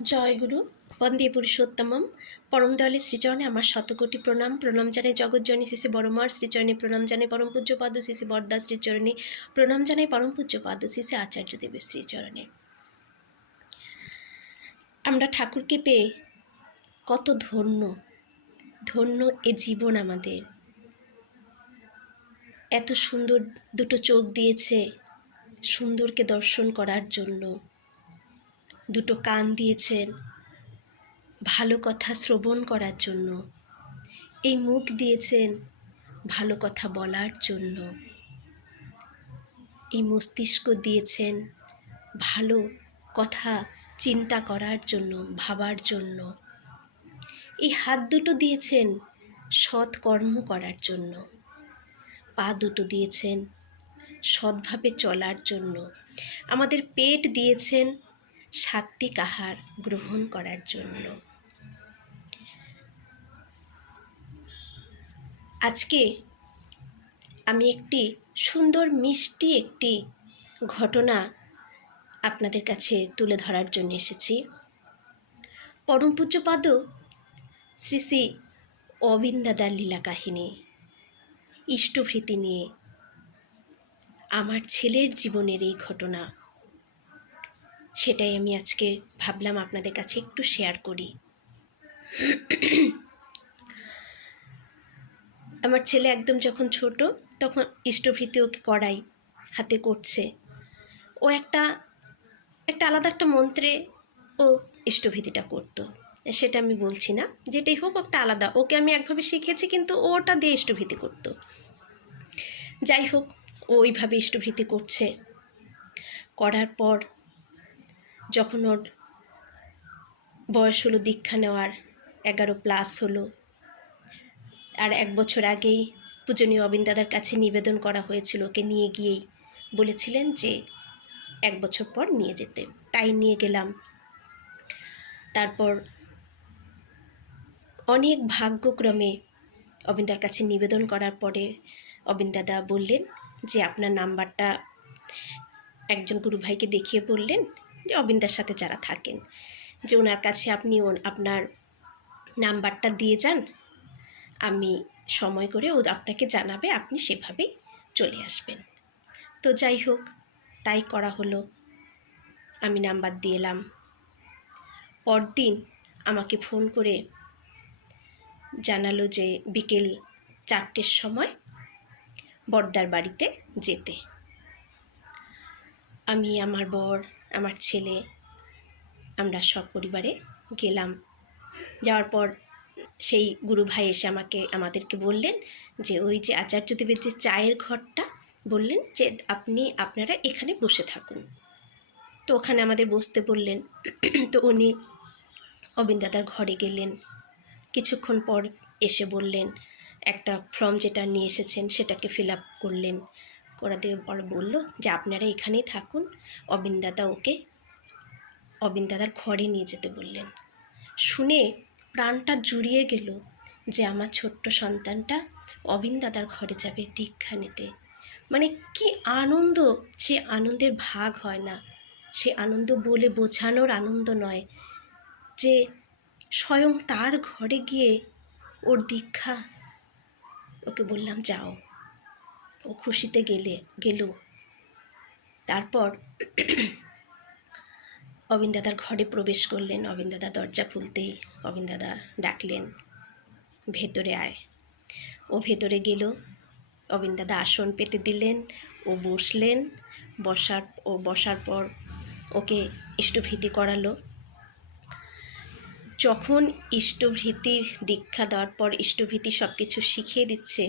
জয় গুরু বন্দে পুরুষোত্তমম পরম দয়ালের শ্রীচরণে আমার শতকোটি প্রণাম। প্রণাম জানাই জগৎজননী শ্রী বড়মার শ্রীচরণে, প্রণাম জানাই পরম পূজ্য পাদ শ্রী বরদা শ্রীচরণে, প্রণাম জানাই পরম পূজ্য পাদ শ্রী আচার্য দেবের শ্রীচরণে। আমরা ঠাকুরকে পেয়ে কত ধন্য, ধন্য এ জীবন আমাদের। এত সুন্দর দুটো চোখ দিয়েছে সুন্দরকে দর্শন করার জন্য, দুটো কান দিয়েছেন ভালো কথা শ্রবণ করার জন্য, এই মুখ দিয়েছেন ভালো কথা বলার জন্য, এই মস্তিষ্ক দিয়েছেন ভালো কথা চিন্তা করার জন্য, ভাবার জন্য, এই হাত দুটো দিয়েছেন সৎ কর্ম করার জন্য, পা দুটো দিয়েছেন সৎভাবে চলার জন্য, আমাদের পেট দিয়েছেন সাত্ত্বিক আহার গ্রহণ করার জন্য। আজকে আমি একটি সুন্দর মিষ্টি একটি ঘটনা আপনাদের কাছে তুলে ধরার জন্য এসেছি। পরম পূজ্যপাদ শ্রী শ্রী অবিন্দ দাদার লীলা কাহিনী, ইষ্টভৃতি নিয়ে আমার ছেলের জীবনের এই ঘটনা, সেটাই আমি আজকে ভাবলাম আপনাদের কাছে একটু শেয়ার করি। আমার ছেলে একদম যখন ছোট তখন ইষ্টভৃতি ওকে করাই, হাতে করছে। ও একটা আলাদা একটা মন্ত্রে ও ইষ্টভৃতিটা করতো, সেটা আমি বলছি না, যেটাই হোক একটা আলাদা, ওকে আমি একভাবে শিখেছি কিন্তু ও ওটা দিয়ে ইষ্টভৃতি করতো। যাই হোক, ও ওইভাবে ইষ্টভৃতি করছে। করার পর যখন ওর বয়স হলো দীক্ষা নেওয়ার, 11+ হলো, আর 1 বছর আগেই পূজনীয় অবিন্দ দাদার কাছে নিবেদন করা হয়েছিল, ওকে নিয়ে গিয়েই বলেছিলেন যে 1 বছর পর নিয়ে যেতে, তাই নিয়ে গেলাম। তারপর অনেক ভাগ্যক্রমে অবিন্দার কাছে নিবেদন করার পরে অবিন্দ দাদা বললেন যে আপনার নাম্বারটা একজন গুরু ভাইকে দেখিয়ে বললেন যে অবিন্দার সাথে যারা থাকেন, যে ওনার কাছে আপনি আপনার নাম্বারটা দিয়ে যান, আমি সময় করে ও আপনাকে জানাবে, আপনি সেভাবেই চলে আসবেন। তো যাই হোক, তাই করা হলো। আমি নাম্বার দিয়ে এলাম। পরদিন আমাকে ফোন করে জানালো যে বিকেল 4টের সময় বড়দার বাড়িতে যেতে। আমি, আমার বর, আমার ছেলে, আমরা সব পরিবারে গেলাম। যাওয়ার পর সেই গুরু ভাই এসে আমাদেরকে বললেন যে ওই যে আচার্যদেবের যে চায়ের ঘরটা, বললেন যে আপনারা এখানে বসে থাকুন। তো ওখানে আমাদের বসতে বললেন। তো উনি অবিন্দ দাদার ঘরে গেলেন। কিছুক্ষণ পর এসে বললেন একটা ফর্ম যেটা নিয়ে এসেছেন সেটাকে ফিল আপ করলেন। করে দিয়ে পর বলল যে আপনারা এখানেই থাকুন, অবিন্দ দাদা ওকে অবিন্দ দাদার ঘরে নিয়ে যেতে বললেন। শুনে প্রাণটা জুড়িয়ে গেল যে আমার ছোট্ট সন্তানটা অবিন্দ দাদার ঘরে যাবে দীক্ষা নিতে। মানে কি আনন্দ! সে আনন্দের ভাগ হয় না, সে আনন্দ বলে বোঝানোর আনন্দ নয়, যে স্বয়ং তার ঘরে গিয়ে ওর দীক্ষা। ওকে বললাম যাও, ও খুশিতে গেল। তারপর অবিন্দ দাদার ঘরে প্রবেশ করলেন। অবিন্দ দাদা দরজা খুলতেই অবিন্দ দাদা ডাকলেন, ভেতরে আয়। ও ভেতরে গেল। অবিন্দ দাদা আসন পেতে দিলেন, ও বসলেন। বসার পর ওকে ইষ্টভৃতি করালো। যখন ইষ্টভৃতি দীক্ষা দেওয়ার পর ইষ্টভৃতি সব কিছু শিখিয়ে দিচ্ছে,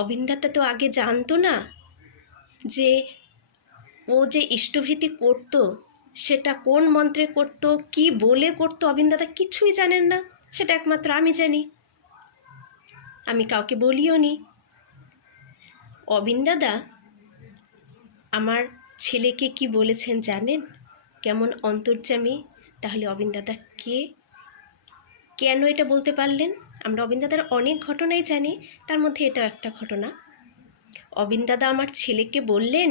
অবিন্দ দাদা তো আগে জানতো না যে ও যে ইষ্টভৃতি করতো সেটা কোন মন্ত্রে করতো, কি বলে করতো, অবিন্দ দাদা কিছুই জানেন না। সেটা একমাত্র আমি জানি, আমি কাউকে বলিও নি। অবিন্দ দাদা আমার ছেলেকে কি বলেছেন জানেন? কেমন অন্তর্যামী! তাহলে অবিন্দ দাদা কেন এটা বলতে পারলেন? আমরা অবিন্দ দাদার অনেক ঘটনাই জানি, তার মধ্যে এটাও একটা ঘটনা। অবিন্দ দাদা আমার ছেলেকে বললেন,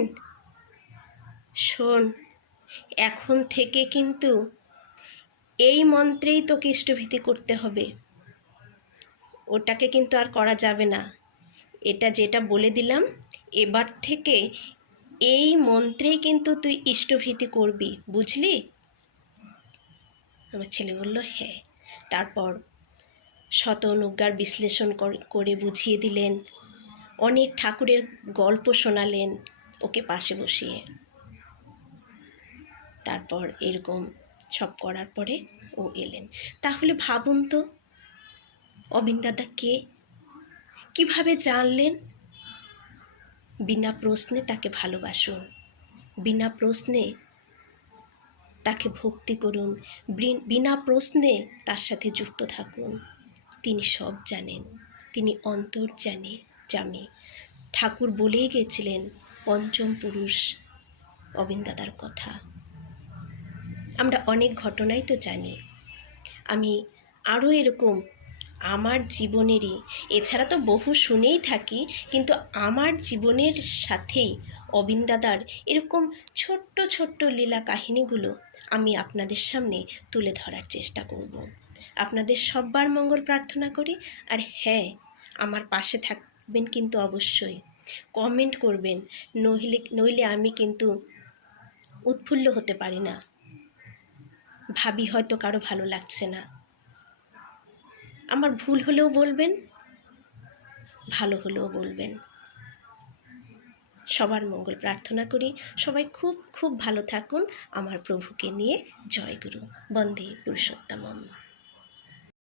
শোন, এখন থেকে কিন্তু এই মন্ত্রেই তোকে ইষ্টভীতি করতে হবে, ওটাকে কিন্তু আর করা যাবে না। এটা যেটা বলে দিলাম, এবার থেকে এই মন্ত্রেই কিন্তু তুই ইষ্টভীতি করবি, বুঝলি? আমার ছেলে বলল হ্যাঁ। তারপর শত অনুজ্ঞার বিশ্লেষণ করে বুঝিয়ে দিলেন, অনেক ঠাকুরের গল্প শোনালেন ওকে পাশে বসিয়ে। তারপর এরকম সব করার পরে ও এলেন। তাহলে ভাবুন তো, অবিন দাদা কে, কীভাবে জানলেন? বিনা প্রশ্নে তাকে ভালোবাসুন, বিনা প্রশ্নে তাকে ভক্তি করুন, বিনা প্রশ্নে তার সাথে যুক্ত থাকুন। তিনি সব জানেন, তিনি অন্তর্যামী। ঠাকুর বলেই গেছিলেন পঞ্চম পুরুষ অবিন দাদার কথা। আমরা অনেক ঘটনাই তো জানি। আমি আরও এরকম আমার জীবনেরই, এছাড়া তো বহু শুনেই থাকি, কিন্তু আমার জীবনের সাথেই অবিন দাদার এরকম ছোট্ট ছোট্ট লীলা কাহিনীগুলো আমি আপনাদের সামনে তুলে ধরার চেষ্টা করব। আপনাদের সবার মঙ্গল প্রার্থনা করি। আর হ্যাঁ, আমার পাশে থাকবেন কিন্তু অবশ্যই, কমেন্ট করবেন, নইলে আমি কিন্তু উৎফুল্ল হতে পারি না, ভাবি হয়তো কারো ভালো লাগছে না। আমার ভুল হলেও বলবেন, ভালো হলেও বলবেন। সবার মঙ্গল প্রার্থনা করি। সবাই খুব খুব ভালো থাকুন। আমার প্রভুকে নিয়ে। জয় গুরু। বন্দে পুরুষোত্তমম।